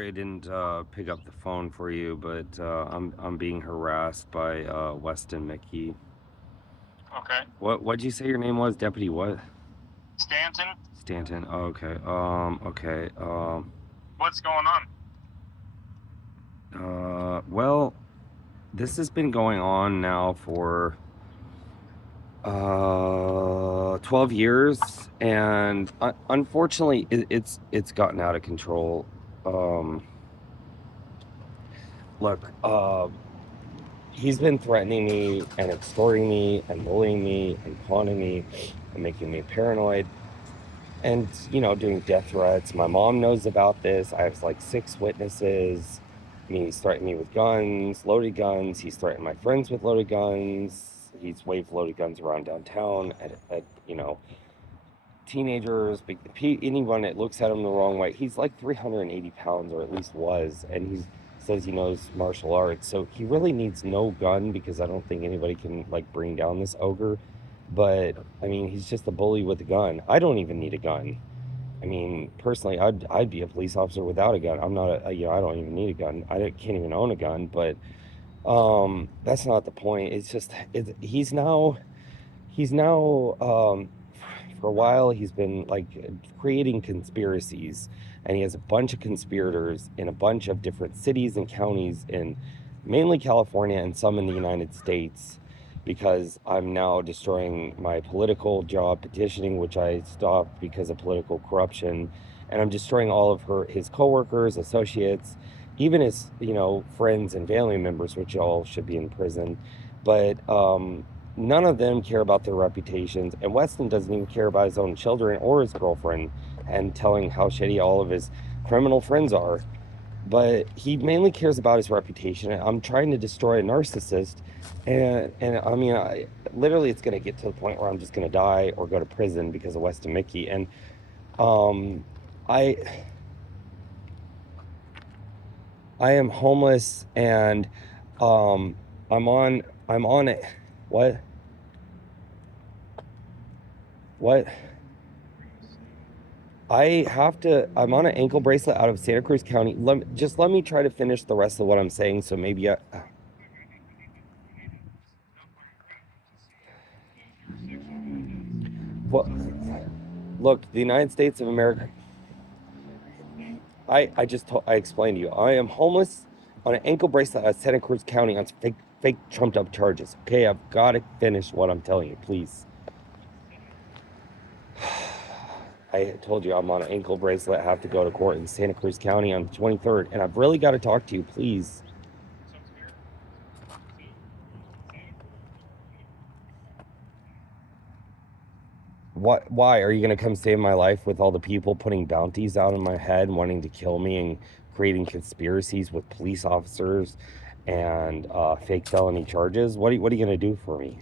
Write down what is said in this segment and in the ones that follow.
sorry I didn't pick up the phone for you, but I'm being harassed by Weston Mickey. Okay. What'd you say your name was? Deputy what? Stanton, Stanton. Oh, okay. Okay. what's going on? Well, this has been going on now for 12 years, and unfortunately, it's gotten out of control. Look, he's been threatening me and extorting me and bullying me and conning me and making me paranoid and, doing death threats. My mom knows about this. I have like 6 witnesses. I mean, he's threatened me with guns, loaded guns. He's threatened my friends with loaded guns. He's waved loaded guns around downtown at teenagers, anyone that looks at him the wrong way. He's like 380 pounds, or at least was, and he says he knows martial arts. So he really needs no gun because I don't think anybody can like bring down this ogre. But I mean, he's just a bully with a gun. I don't even need a gun. I mean, personally, I'd be a police officer without a gun. I'm not I don't even need a gun. Can't even own a gun. But that's not the point. It's just he's now for a while he's been like creating conspiracies, and he has a bunch of conspirators in a bunch of different cities and counties in mainly California and some in the United States, because I'm now destroying my political job petitioning, which I stopped because of political corruption, and I'm destroying all of his coworkers, associates, even his friends and family members, which all should be in prison. But none of them care about their reputations, and Weston doesn't even care about his own children or his girlfriend, and telling how shitty all of his criminal friends are. But he mainly cares about his reputation. I'm trying to destroy a narcissist, and I mean, literally, it's going to get to the point where I'm just going to die or go to prison because of Weston Mickey. And um, I I am homeless, and um, I'm on it. What? What? I'm on an ankle bracelet out of Santa Cruz County. Let me try to finish the rest of what I'm saying. So maybe well, look, the United States of America. I explained to you. I am homeless on an ankle bracelet out of Santa Cruz County on fake trumped up charges. Okay, I've got to finish what I'm telling you, please. I told you I'm on an ankle bracelet. I have to go to court in Santa Cruz County on the 23rd, and I've really got to talk to you, please. What? Why are you going to come save my life with all the people putting bounties out in my head, wanting to kill me, and creating conspiracies with police officers and fake felony charges? What are you going to do for me?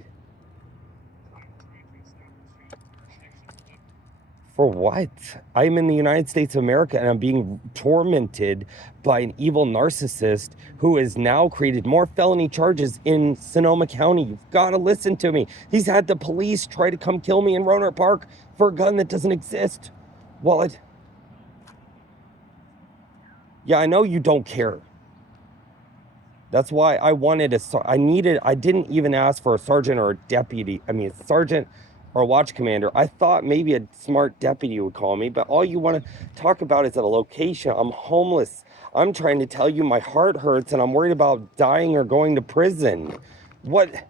For what? I'm in the United States of America, and I'm being tormented by an evil narcissist who has now created more felony charges in Sonoma County. You've got to listen to me. He's had the police try to come kill me in Rohnert Park for a gun that doesn't exist. Well, yeah, I know you don't care. That's why I didn't even ask for a sergeant or a deputy. I mean, a sergeant or a watch commander. I thought maybe a smart deputy would call me, but all you want to talk about is at a location. I'm homeless. I'm trying to tell you my heart hurts, and I'm worried about dying or going to prison. What?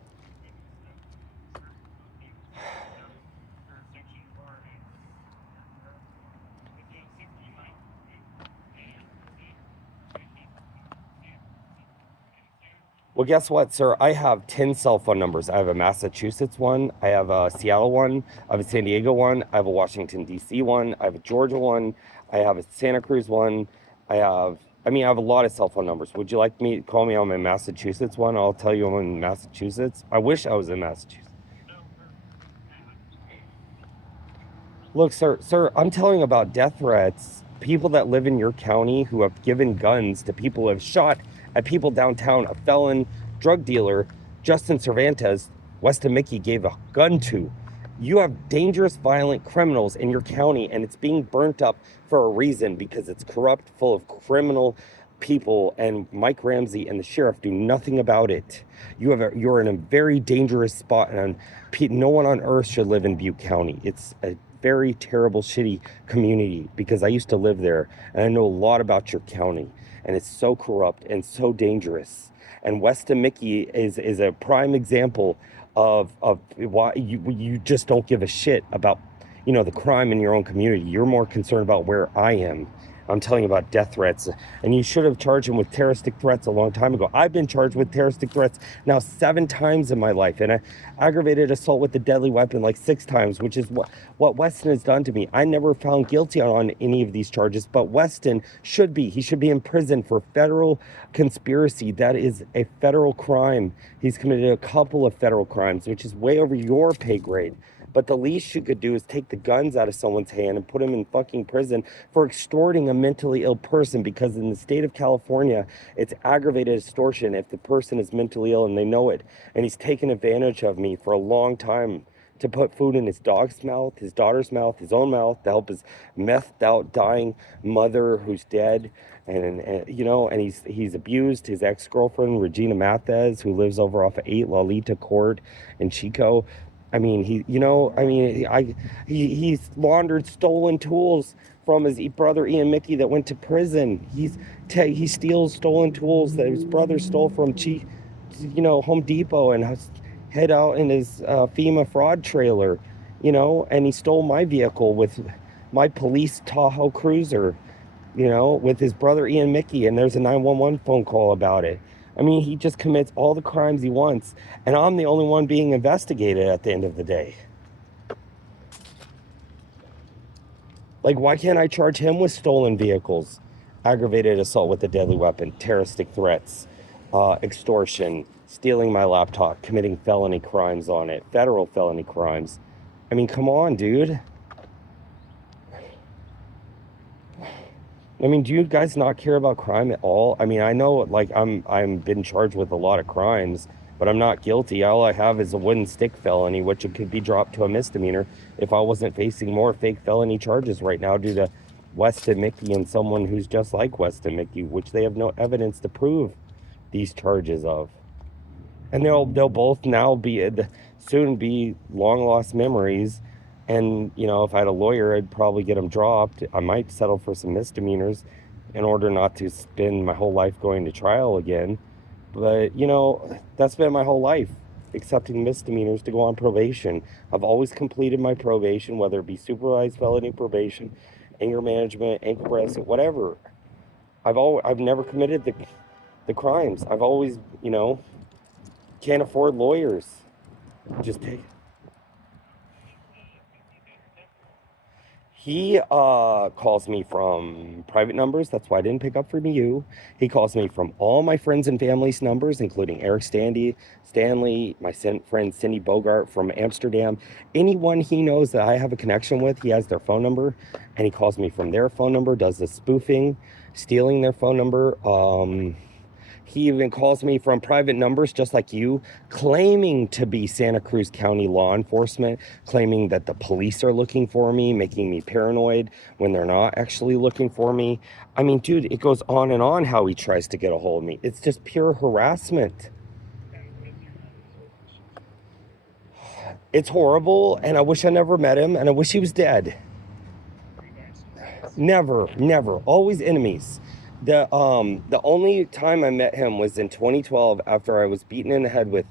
Well, guess what, sir? I have 10 cell phone numbers. I have a Massachusetts one, I have a Seattle one, I have a San Diego one, I have a Washington, D.C. one, I have a Georgia one, I have a Santa Cruz one. I have a lot of cell phone numbers. Would you like me to call me on my Massachusetts one? I'll tell you I'm in Massachusetts. I wish I was in Massachusetts. Look, sir, I'm telling about death threats. People that live in your county who have given guns to people who have shot at people downtown, a felon drug dealer, Justin Cervantes, Weston Mickey gave a gun to. You have dangerous, violent criminals in your county, and it's being burnt up for a reason because it's corrupt, full of criminal people, and Mike Ramsey and the sheriff do nothing about it. You're in a very dangerous spot, and no one on earth should live in Butte County. It's a very terrible, shitty community because I used to live there, and I know a lot about your county, and it's so corrupt and so dangerous. And Weston Mickey is a prime example of why you just don't give a shit about, the crime in your own community. You're more concerned about where I am. I'm telling you about death threats, and you should have charged him with terroristic threats a long time ago. I've been charged with terroristic threats now 7 times in my life, and aggravated assault with a deadly weapon like 6 times, which is what Weston has done to me. I never found guilty on any of these charges, but Weston should be. He should be in prison for federal conspiracy. That is a federal crime. He's committed a couple of federal crimes, which is way over your pay grade. But the least you could do is take the guns out of someone's hand and put them in fucking prison for extorting a mentally ill person, because in the state of California, it's aggravated extortion if the person is mentally ill and they know it. And he's taken advantage of me for a long time to put food in his dog's mouth, his daughter's mouth, his own mouth, to help his methed out, dying mother who's dead. And he's abused his ex-girlfriend, Regina Mathez, who lives over off of 8 Lalita Court in Chico. I mean, he's laundered stolen tools from his brother Ian Mickey that went to prison. He steals stolen tools that his brother stole from Home Depot, and head out in his FEMA fraud trailer, and he stole my vehicle with my police Tahoe Cruiser, with his brother Ian Mickey, and there's a 911 phone call about it. I mean, he just commits all the crimes he wants, and I'm the only one being investigated at the end of the day. Like, why can't I charge him with stolen vehicles, aggravated assault with a deadly weapon, terroristic threats, extortion, stealing my laptop, committing felony crimes on it, federal felony crimes? I mean, come on, dude. I mean, do you guys not care about crime at all? I mean, I know, like, I'm been charged with a lot of crimes, but I'm not guilty. All I have is a wooden stick felony, which it could be dropped to a misdemeanor if I wasn't facing more fake felony charges right now due to Weston Mickey and someone who's just like Weston Mickey, which they have no evidence to prove these charges of. And they'll both now soon be long lost memories. And, if I had a lawyer, I'd probably get them dropped. I might settle for some misdemeanors in order not to spend my whole life going to trial again. But, that's been my whole life, accepting misdemeanors to go on probation. I've always completed my probation, whether it be supervised felony probation, anger management, ankle bracelet, whatever. I've never committed the crimes. I've always, can't afford lawyers. Just take... He calls me from private numbers. That's why I didn't pick up from you. He calls me from all my friends and family's numbers, including Eric Stanley, my friend Cindy Bogart from Amsterdam. Anyone he knows that I have a connection with, he has their phone number, and he calls me from their phone number, does the spoofing, stealing their phone number. He even calls me from private numbers, just like you, claiming to be Santa Cruz County law enforcement, claiming that the police are looking for me, making me paranoid when they're not actually looking for me. I mean, dude, it goes on and on how he tries to get a hold of me. It's just pure harassment. It's horrible, and I wish I never met him, and I wish he was dead. Never, always enemies. The only time I met him was in 2012 after I was beaten in the head with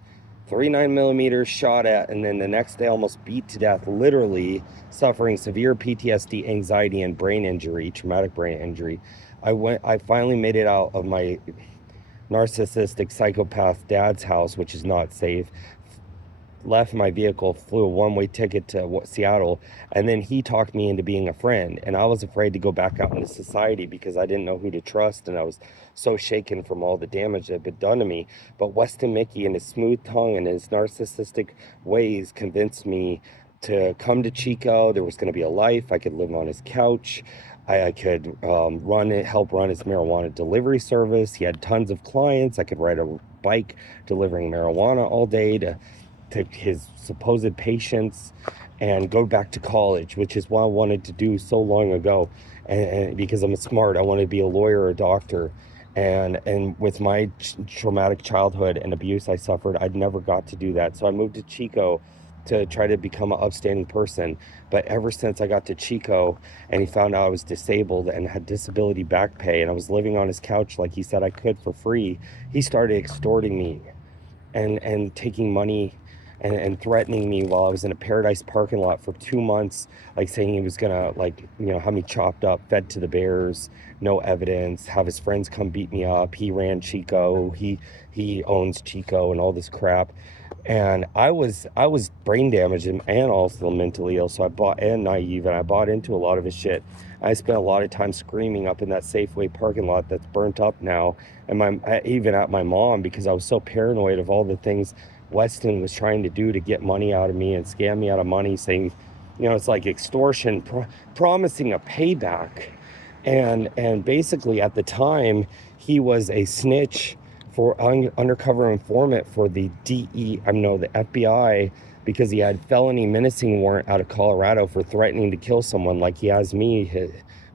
3 9mm shot at, and then the next day almost beat to death, literally suffering severe PTSD, anxiety, and brain injury, traumatic brain injury. I finally made it out of my narcissistic psychopath dad's house, which is not safe. Left my vehicle, flew a one-way ticket to Seattle, and then he talked me into being a friend, and I was afraid to go back out into society because I didn't know who to trust, and I was so shaken from all the damage that had been done to me. But Weston Mickey, in his smooth tongue and his narcissistic ways, convinced me to come to Chico. There was going to be a life. I could live on his couch. I could help run his marijuana delivery service. He had tons of clients. I could ride a bike delivering marijuana all day to his supposed patients, and go back to college, which is what I wanted to do so long ago. And because I'm smart, I wanted to be a lawyer or a doctor. And with my traumatic childhood and abuse I suffered, I'd never got to do that. So I moved to Chico to try to become an upstanding person. But ever since I got to Chico and he found out I was disabled and had disability back pay and I was living on his couch like he said I could for free, he started extorting me and taking money and threatening me while I was in a Paradise parking lot for 2 months, like saying he was gonna, like, have me chopped up, fed to the bears, no evidence, have his friends come beat me up. He ran Chico, he owns Chico and all this crap. And I was brain damaged and also mentally ill, so I bought and naive, and I bought into a lot of his shit. I spent a lot of time screaming up in that Safeway parking lot that's burnt up now, and even at my mom, because I was so paranoid of all the things Weston was trying to do to get money out of me and scam me out of money, saying, it's like extortion, promising a payback, and basically at the time he was a snitch for undercover informant for the the FBI, because he had felony menacing warrant out of Colorado for threatening to kill someone like he has me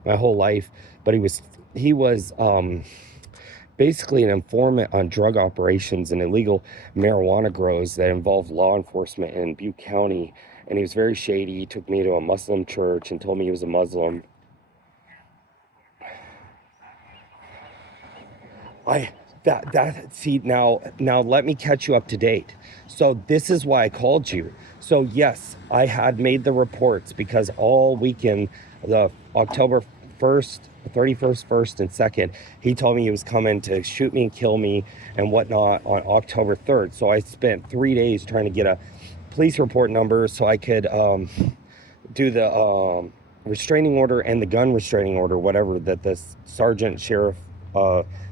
my whole life. But he was basically an informant on drug operations and illegal marijuana grows that involved law enforcement in Butte County. And he was very shady. He took me to a Muslim church and told me he was a Muslim. I that see now let me catch you up to date. So this is why I called you. So yes, I had made the reports because all weekend, the October 1st, 31st, 1st, and 2nd, he told me he was coming to shoot me and kill me and whatnot on October 3rd. So I spent 3 days trying to get a police report number so I could do the restraining order and the gun restraining order, whatever that the sergeant sheriff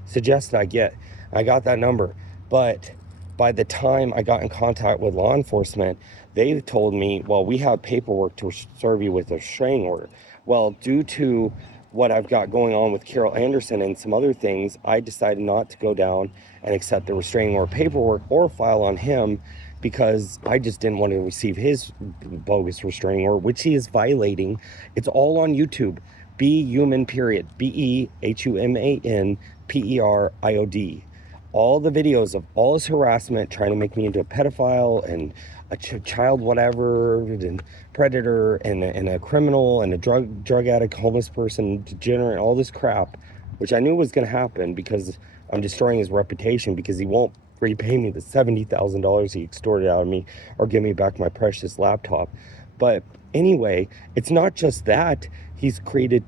suggested I get. I got that number, but by the time I got in contact with law enforcement, they told me, well, we have paperwork to serve you with a restraining order. Well, due to what I've got going on with Carol Anderson and some other things, I decided not to go down and accept the restraining order paperwork or file on him, because I just didn't want to receive his bogus restraining order, which he is violating. It's all on YouTube. Be Human, period. BEHUMAN PERIOD. All the videos of all his harassment, trying to make me into a pedophile and a child whatever and predator and a criminal and a drug addict, homeless person, degenerate, all this crap, which I knew was going to happen because I'm destroying his reputation, because he won't repay me the $70,000 he extorted out of me or give me back my precious laptop. But anyway, it's not just that. He's created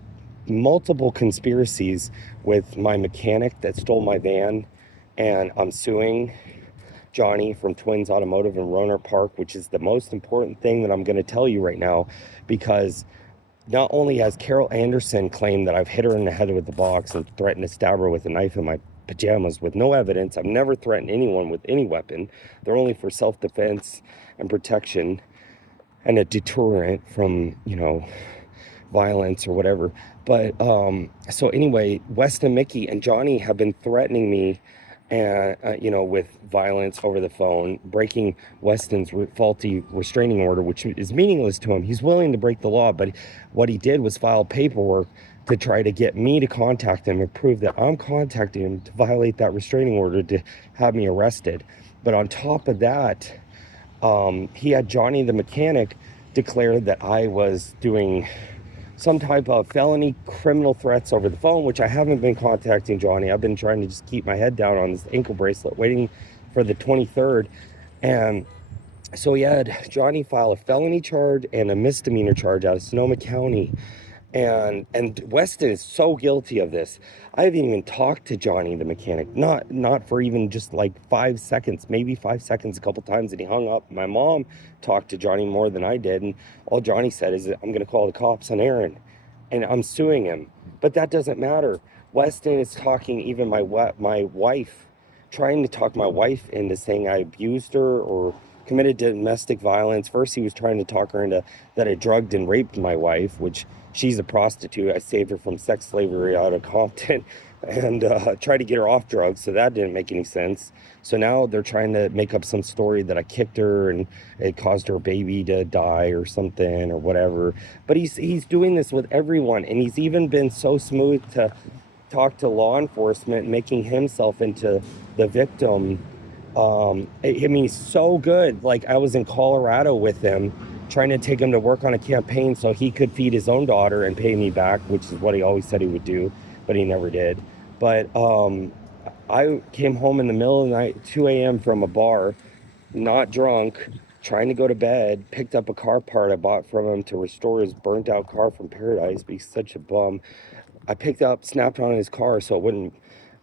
multiple conspiracies with my mechanic that stole my van, and I'm suing Johnny from Twins Automotive in Rohnert Park, which is the most important thing that I'm going to tell you right now, because not only has Carol Anderson claimed that I've hit her in the head with the box and threatened to stab her with a knife in my pajamas with no evidence. I've never threatened anyone with any weapon. They're only for self-defense and protection and a deterrent from, violence or whatever. But so anyway, Weston, Mickey, and Johnny have been threatening me and with violence over the phone, breaking Weston's faulty restraining order, which is meaningless to him. He's willing to break the law, but what he did was file paperwork to try to get me to contact him and prove that I'm contacting him to violate that restraining order to have me arrested. But on top of that, he had Johnny the mechanic declare that I was doing some type of felony criminal threats over the phone, which I haven't been contacting Johnny. I've been trying to just keep my head down on this ankle bracelet, waiting for the 23rd. And so he had Johnny file a felony charge and a misdemeanor charge out of Sonoma County. And Weston is so guilty of this. I haven't even talked to Johnny the mechanic, not for even just like 5 seconds, maybe 5 seconds a couple times, and he hung up. My mom talked to Johnny more than I did, and all Johnny said is, I'm going to call the cops on Aaron, and I'm suing him. But that doesn't matter. Weston is talking even my wife, trying to talk my wife into saying I abused her or committed domestic violence. First, he was trying to talk her into that I drugged and raped my wife, which she's a prostitute. I saved her from sex slavery out of Compton, and tried to get her off drugs. So that didn't make any sense. So now they're trying to make up some story that I kicked her and it caused her baby to die or something or whatever. But he's doing this with everyone, and he's even been so smooth to talk to law enforcement, making himself into the victim. I mean, he's so good. Like, I was in Colorado with him, trying to take him to work on a campaign so he could feed his own daughter and pay me back, which is what he always said he would do, but he never did. But I came home in the middle of the night, 2 a.m. from a bar, not drunk, trying to go to bed, picked up a car part I bought from him to restore his burnt out car from Paradise, but he's such a bum. I picked up, snapped on his car so it wouldn't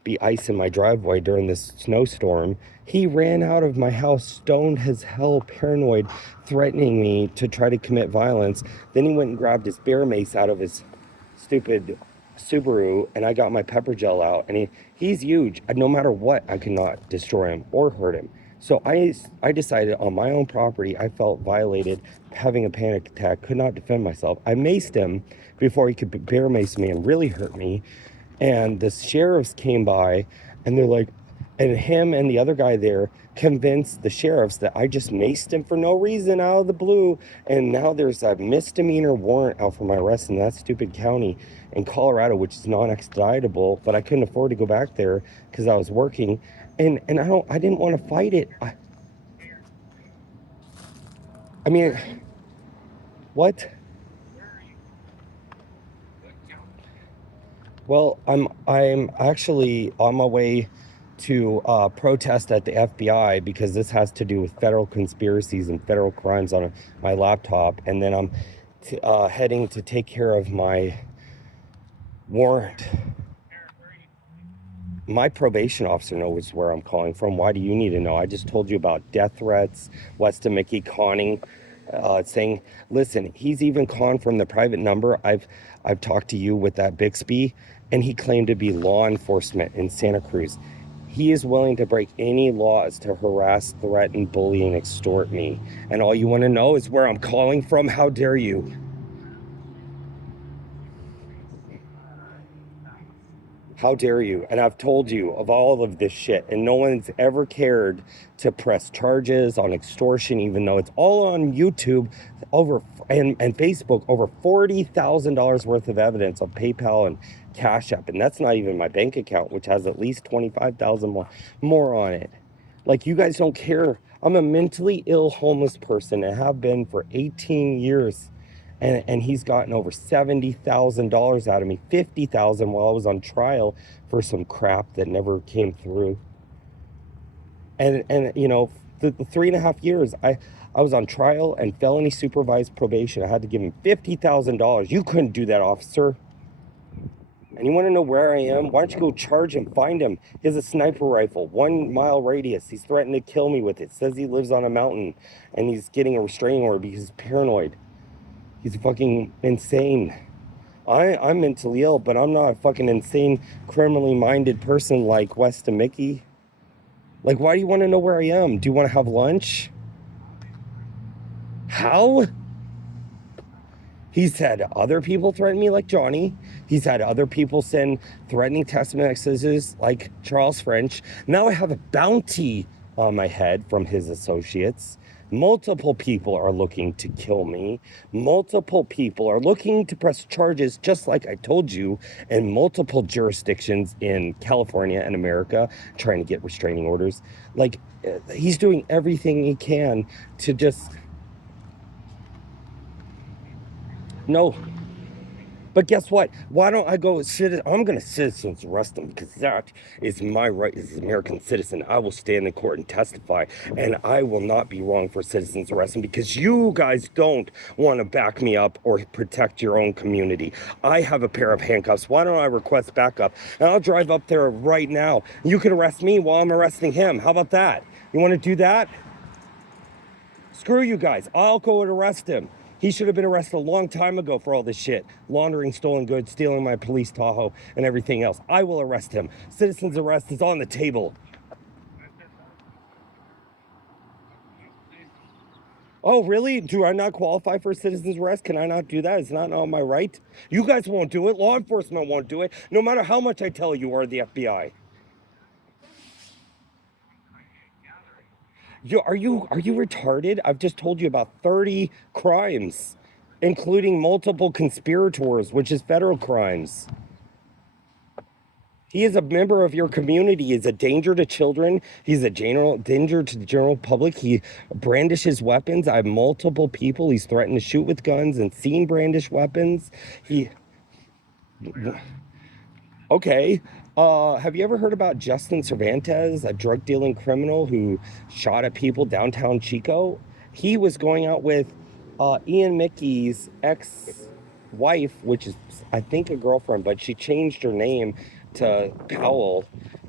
be ice in my driveway during this snowstorm. He ran out of my house, stoned as hell, paranoid, threatening me to try to commit violence. Then he went and grabbed his bear mace out of his stupid Subaru, and I got my pepper gel out, and he's huge. No matter what, I could not destroy him or hurt him. So I decided on my own property, I felt violated, having a panic attack, could not defend myself. I maced him before he could bear mace me and really hurt me. And the sheriffs came by, and they're like, and him and the other guy there convinced the sheriffs that I just maced him for no reason out of the blue. And now there's a misdemeanor warrant out for my arrest in that stupid county in Colorado, which is non-extraditable, but I couldn't afford to go back there because I was working. And I didn't want to fight it. I mean, what? Well, I'm actually on my way to protest at the FBI because this has to do with federal conspiracies and federal crimes on my laptop, and then I'm heading to take care of my warrant. My probation officer knows where I'm calling from. Why do you need to know? I just told you about death threats, Weston Mickey conning, saying, listen, he's even conned from the private number. I've talked to you with that Bixby, and he claimed to be law enforcement in Santa Cruz. He is willing to break any laws to harass, threaten, bully, and extort me. And all you want to know is where I'm calling from? How dare you? How dare you? And I've told you of all of this shit, and no one's ever cared to press charges on extortion, even though it's all on YouTube and Facebook, over $40,000 worth of evidence of PayPal and Cash App. And that's not even my bank account, which has at least 25,000 more on it. Like, you guys don't care. I'm a mentally ill homeless person and have been for 18 years. And he's gotten over $70,000 out of me, $50,000 while I was on trial for some crap that never came through. And you know, the 3.5 years I was on trial and felony supervised probation, I had to give him $50,000. You couldn't do that, officer. And you want to know where I am? Why don't you go charge him, find him? He has a sniper rifle, 1 mile radius. He's threatened to kill me with it. Says he lives on a mountain and he's getting a restraining order because he's paranoid. He's fucking insane. I'm mentally ill, but I'm not a fucking insane, criminally minded person like Weston Mickey. Like, why do you want to know where I am? Do you want to have lunch? How? He's had other people threaten me like Johnny. He's had other people send threatening text messages like Charles French. Now I have a bounty on my head from his associates. Multiple people are looking to kill me. Multiple people are looking to press charges, just like I told you, in multiple jurisdictions in California and America, trying to get restraining orders. Like, he's doing everything he can to just... No. But guess what? Why don't I go I'm going to citizens arrest him because that is my right as an American citizen. I will stand in court and testify, and I will not be wrong for citizens arresting because you guys don't want to back me up or protect your own community. I have a pair of handcuffs. Why don't I request backup? And I'll drive up there right now. You can arrest me while I'm arresting him. How about that? You want to do that? Screw you guys. I'll go and arrest him. He should have been arrested a long time ago for all this shit. Laundering stolen goods, stealing my police Tahoe, and everything else. I will arrest him. Citizen's arrest is on the table. Oh, really? Do I not qualify for citizen's arrest? Can I not do that? It's not on my right. You guys won't do it. Law enforcement won't do it. No matter how much I tell you or the FBI. Are you retarded? I've just told you about 30 crimes, including multiple conspirators, which is federal crimes. He is a member of your community. He's a danger to children. He's a general danger to the general public. He brandishes weapons. I have multiple people he's threatened to shoot with guns and seen brandish weapons. He Okay. Have you ever heard about Justin Cervantes, a drug dealing criminal who shot at people downtown Chico? He was going out with Ian Mickey's ex wife, which is, I think, a girlfriend, but she changed her name to Powell,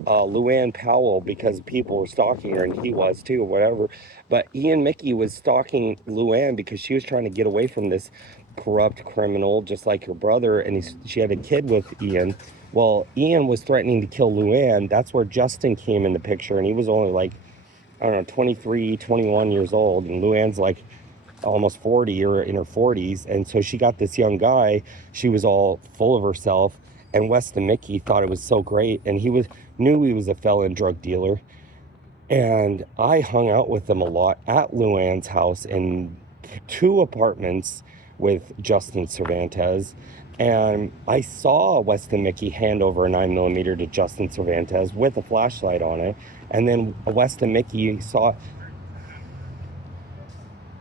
Luann Powell, because people were stalking her and he was too, whatever. But Ian Mickey was stalking Luann because she was trying to get away from this corrupt criminal, just like her brother, and she had a kid with Ian. Well, Ian was threatening to kill Luann. That's where Justin came in the picture, and he was only like, I don't know, 23, 21 years old, and Luann's like almost 40 or in her 40s. And so she got this young guy. She was all full of herself, and Weston Mickey thought it was so great, and knew he was a felon drug dealer. And I hung out with them a lot at Luann's house in 2 apartments with Justin Cervantes. And I saw Weston Mickey hand over a 9mm to Justin Cervantes with a flashlight on it. And then Weston Mickey saw,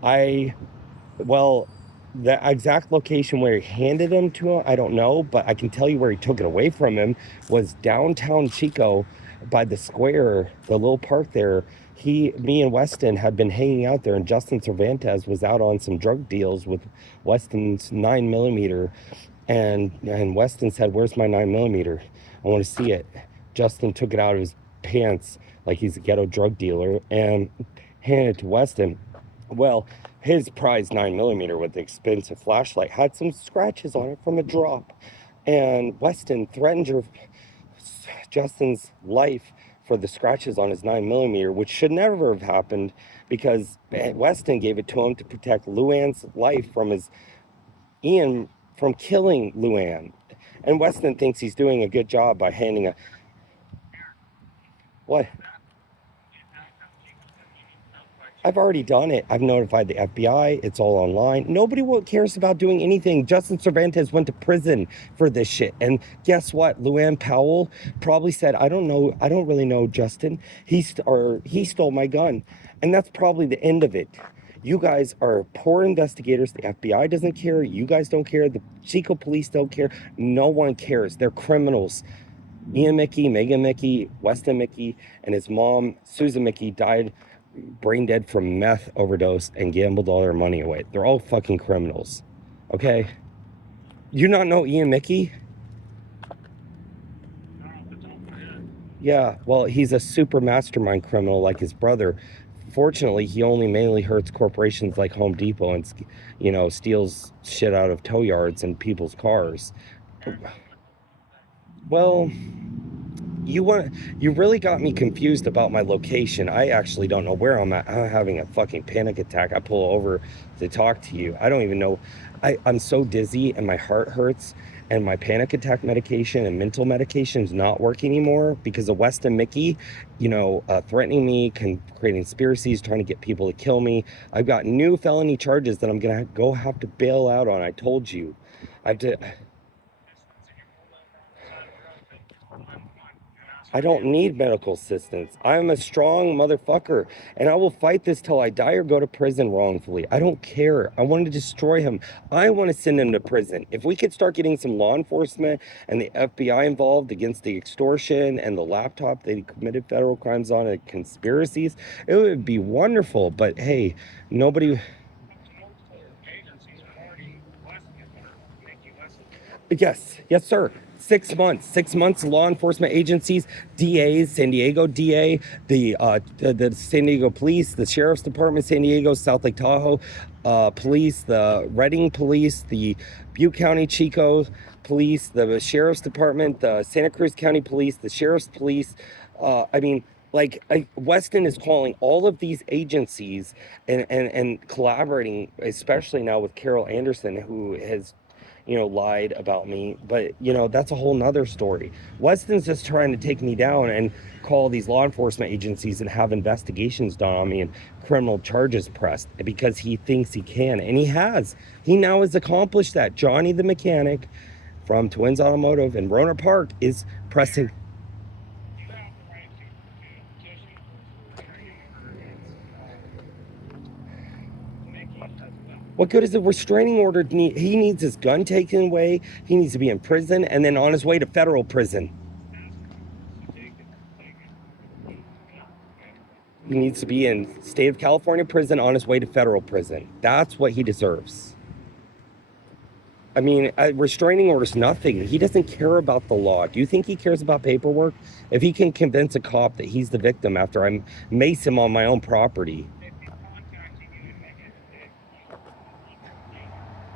well, the exact location where he handed him to him, I don't know, but I can tell you where he took it away from him was downtown Chico by the square, the little park there. Me and Weston had been hanging out there, and Justin Cervantes was out on some drug deals with Weston's 9mm. And Weston said, "Where's my 9mm? I want to see it." Justin took it out of his pants like he's a ghetto drug dealer and handed it to Weston. Well, his prized 9mm with the expensive flashlight had some scratches on it from a drop. And Weston threatened Justin's life for the scratches on his 9mm, which should never have happened because Weston gave it to him to protect Luann's life from Ian from killing Luann. And Weston thinks he's doing a good job by handing a... What? I've already done it. I've notified the FBI. It's all online. Nobody cares about doing anything. Justin Cervantes went to prison for this shit. And guess what? Luann Powell probably said, "I don't know. I don't really know Justin. He stole my gun." And that's probably the end of it. You guys are poor investigators. The FBI doesn't care. You guys don't care. The Chico police don't care. No one cares. They're criminals. Ian Mickey, Megan Mickey, Weston Mickey, and his mom, Susan Mickey, died brain dead from meth overdose and gambled all their money away. They're all fucking criminals. Okay? You not know Ian Mickey? Yeah, well, he's a super mastermind criminal like his brother. Fortunately, he only mainly hurts corporations like Home Depot and, steals shit out of tow yards and people's cars. Well, you really got me confused about my location. I actually don't know where I'm at. I'm having a fucking panic attack. I pull over to talk to you. I don't even know. I'm so dizzy and my heart hurts, and my panic attack medication and mental medication is not working anymore because of Weston Mickey, threatening me, creating conspiracies, trying to get people to kill me. I've got new felony charges that I'm gonna have to bail out on. I told you. I don't need medical assistance. I'm a strong motherfucker, and I will fight this till I die or go to prison wrongfully. I don't care. I want to destroy him. I want to send him to prison. If we could start getting some law enforcement and the FBI involved against the extortion and the laptop they committed federal crimes on and conspiracies, it would be wonderful. But hey, nobody... Yes, sir. 6 months, law enforcement agencies, DAs, San Diego DA, the San Diego Police, the Sheriff's Department, San Diego, South Lake Tahoe Police, the Redding Police, the Butte County Chico Police, the Sheriff's Department, the Santa Cruz County Police, the Sheriff's Police. Like Weston is calling all of these agencies and collaborating, especially now with Carol Anderson, who has, lied about me. But that's a whole nother story. Weston's just trying to take me down and call these law enforcement agencies and have investigations done on me and criminal charges pressed because he thinks he can, and he has. He now has accomplished that. Johnny the mechanic from Twins Automotive in Roner Park is pressing. You have the right to petition for restraining order against Mickey as well. What good is a restraining order? He needs his gun taken away. He needs to be in prison and then on his way to federal prison. He needs to be in state of California prison on his way to federal prison. That's what he deserves. I mean, a restraining order is nothing. He doesn't care about the law. Do you think he cares about paperwork? If he can convince a cop that he's the victim after I mace him on my own property. If he's contacting you and making it,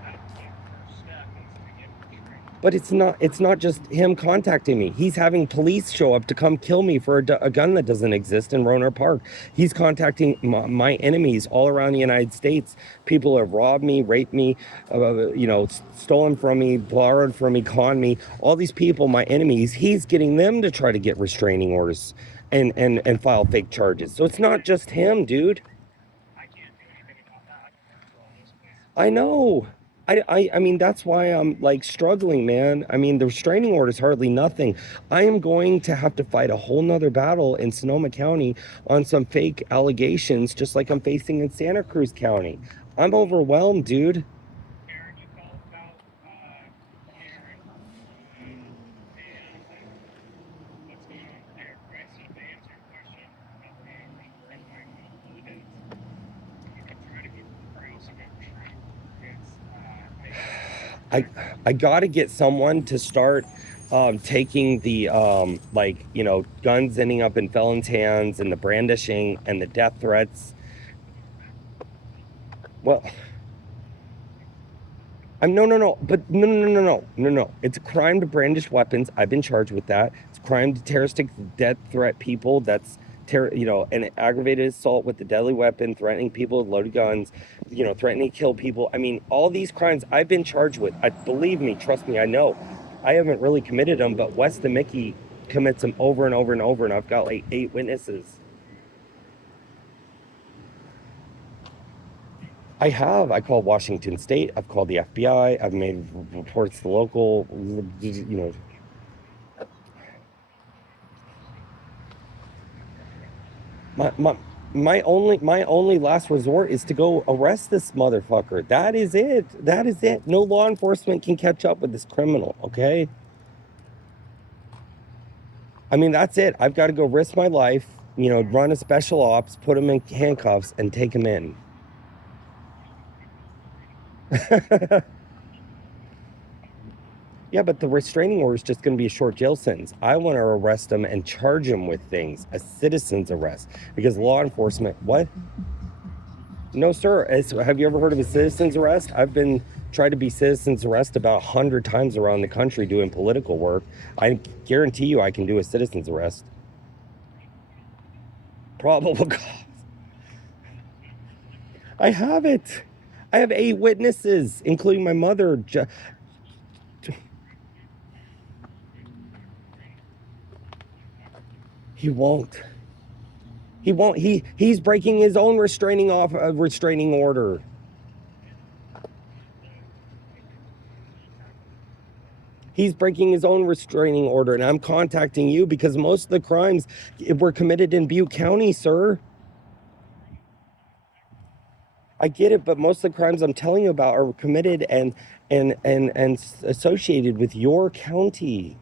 that's the first step is to get restrained. But it's not just him contacting me. He's having police show up to come kill me for a gun that doesn't exist in Roner Park. He's contacting my enemies all around the United States. People have robbed me, raped me, stolen from me, borrowed from me, conned me. All these people, my enemies, he's getting them to try to get restraining orders and file fake charges. So it's not just him, dude. I can't do anything about that. I can control this place. I know. I mean, that's why I'm like struggling, man. I mean, the restraining order is hardly nothing. I am going to have to fight a whole nother battle in Sonoma County on some fake allegations, just like I'm facing in Santa Cruz County. I'm overwhelmed, dude. Karen, you called about Karen and what's going on there, right? So to answer your question about the restraining order is you can try to get also get restrained. I got to get someone to start taking the guns ending up in felons' hands and the brandishing and the death threats. Well, no. It's a crime to brandish weapons. I've been charged with that. It's a crime to terroristic death threat people. That's an aggravated assault with a deadly weapon, threatening people with loaded guns, threatening to kill people. I mean, all these crimes I've been charged with. Believe me, trust me, I know. I haven't really committed them, but Weston Mickey commits them over and over and over, and I've got like 8 witnesses. I have. I called Washington State. I've called the FBI. I've made reports to the local, my only last resort is to go arrest this motherfucker. That is it. No law enforcement can catch up with this criminal, okay? I mean, that's it. I've got to go risk my life, run a special ops, put him in handcuffs, and take him in. Yeah, but the restraining order is just going to be a short jail sentence. I want to arrest him and charge him with things, a citizen's arrest, because law enforcement, what? No, sir. Have you ever heard of a citizen's arrest? I've been tried to be citizen's arrest about 100 times around the country doing political work. I guarantee you I can do a citizen's arrest. Probable cause. I have it. I have 8 witnesses, including my mother. He won't. He's breaking his own restraining order. He's breaking his own restraining order, and I'm contacting you because most of the crimes were committed in Butte County, sir. I get it, but most of the crimes I'm telling you about are committed and associated with your county.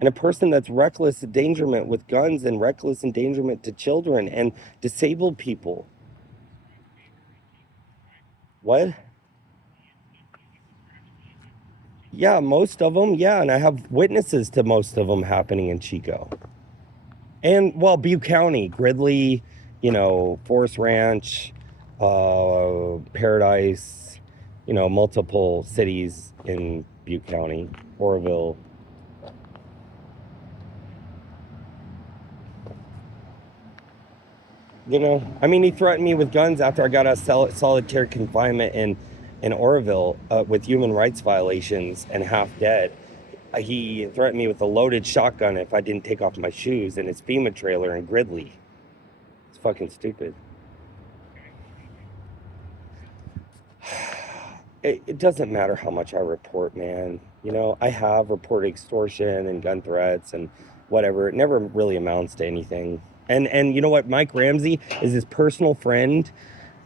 And a person that's reckless endangerment with guns and reckless endangerment to children and disabled people. What? Yeah, most of them. Yeah, and I have witnesses to most of them happening in Chico. And, well, Butte County, Gridley, Forest Ranch, Paradise, multiple cities in Butte County, Oroville. I mean, he threatened me with guns after I got out of solitary confinement in Oroville with human rights violations and half dead. He threatened me with a loaded shotgun if I didn't take off my shoes in his FEMA trailer in Gridley. It's fucking stupid. It doesn't matter how much I report, man. I have reported extortion and gun threats and whatever. It never really amounts to anything. And you know what? Mike Ramsey is his personal friend,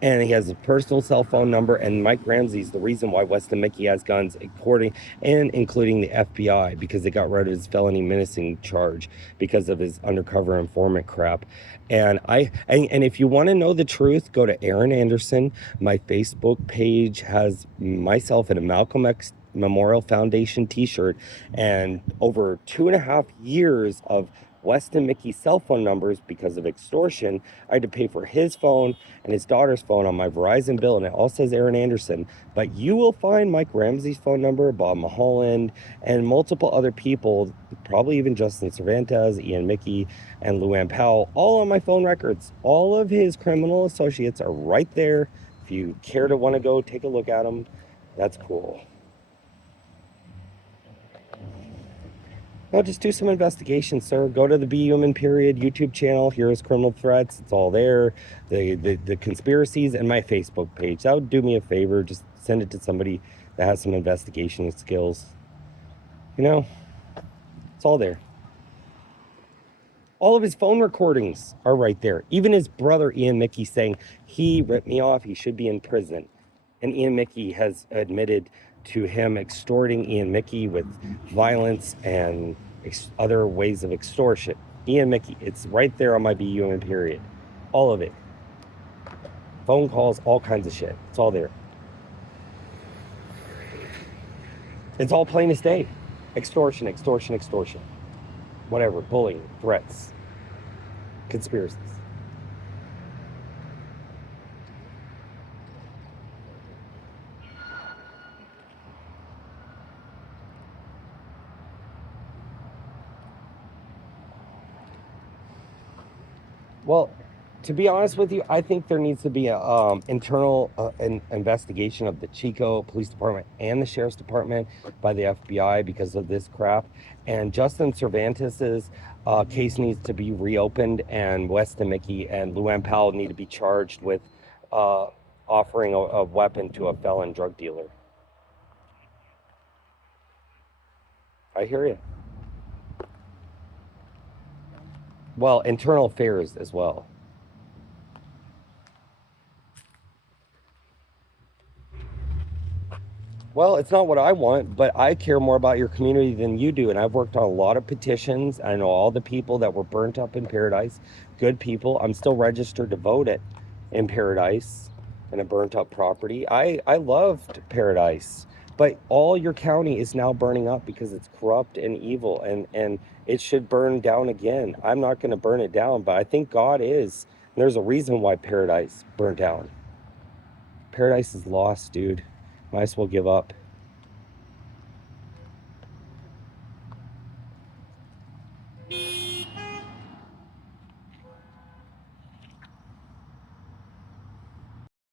and he has a personal cell phone number. And Mike Ramsey's the reason why Weston Mickey has guns, including the FBI, because they got rid of his felony menacing charge because of his undercover informant crap. And if you want to know the truth, go to Aaron Anderson. My Facebook page has myself in a Malcolm X Memorial Foundation t-shirt, and over 2.5 years of Weston Mickey's cell phone numbers because of extortion. I had to pay for his phone and his daughter's phone on my Verizon bill, and it all says Aaron Anderson. But you will find Mike Ramsey's phone number, Bob Mulholland, and multiple other people, probably even Justin Cervantes, Ian Mickey, and Luann Powell, all on my phone records. All of his criminal associates are right there. If you care to want to go take a look at them, that's cool. Well, just do some investigation, sir. Go to the Be Human Period YouTube channel. Here's criminal threats. It's all there. The conspiracies, and my Facebook page. That would do me a favor. Just send it to somebody that has some investigation skills. It's all there. All of his phone recordings are right there. Even his brother, Ian Mickey, saying he ripped me off. He should be in prison. And Ian Mickey has admitted to him extorting Ian Mickey with violence and other ways of extortion. Ian Mickey, it's right there on my Be Human Period. All of it. Phone calls, all kinds of shit. It's all there. It's all plain as day. Extortion. Whatever, bullying, threats, conspiracies. Well, to be honest with you, I think there needs to be a internal investigation of the Chico Police Department and the Sheriff's Department by the FBI because of this crap. And Justin Cervantes's case needs to be reopened, and Weston Mickey and Luann Powell need to be charged with offering a weapon to a felon drug dealer. I hear you. Well, internal affairs as well. Well, it's not what I want, but I care more about your community than you do. And I've worked on a lot of petitions. I know all the people that were burnt up in Paradise, good people. I'm still registered to vote in Paradise, in a burnt up property. I loved Paradise, but all your county is now burning up because it's corrupt and evil, and it should burn down again. I'm not going to burn it down, but I think God is. There's a reason why Paradise burnt down. Paradise is lost, dude. Might as well give up.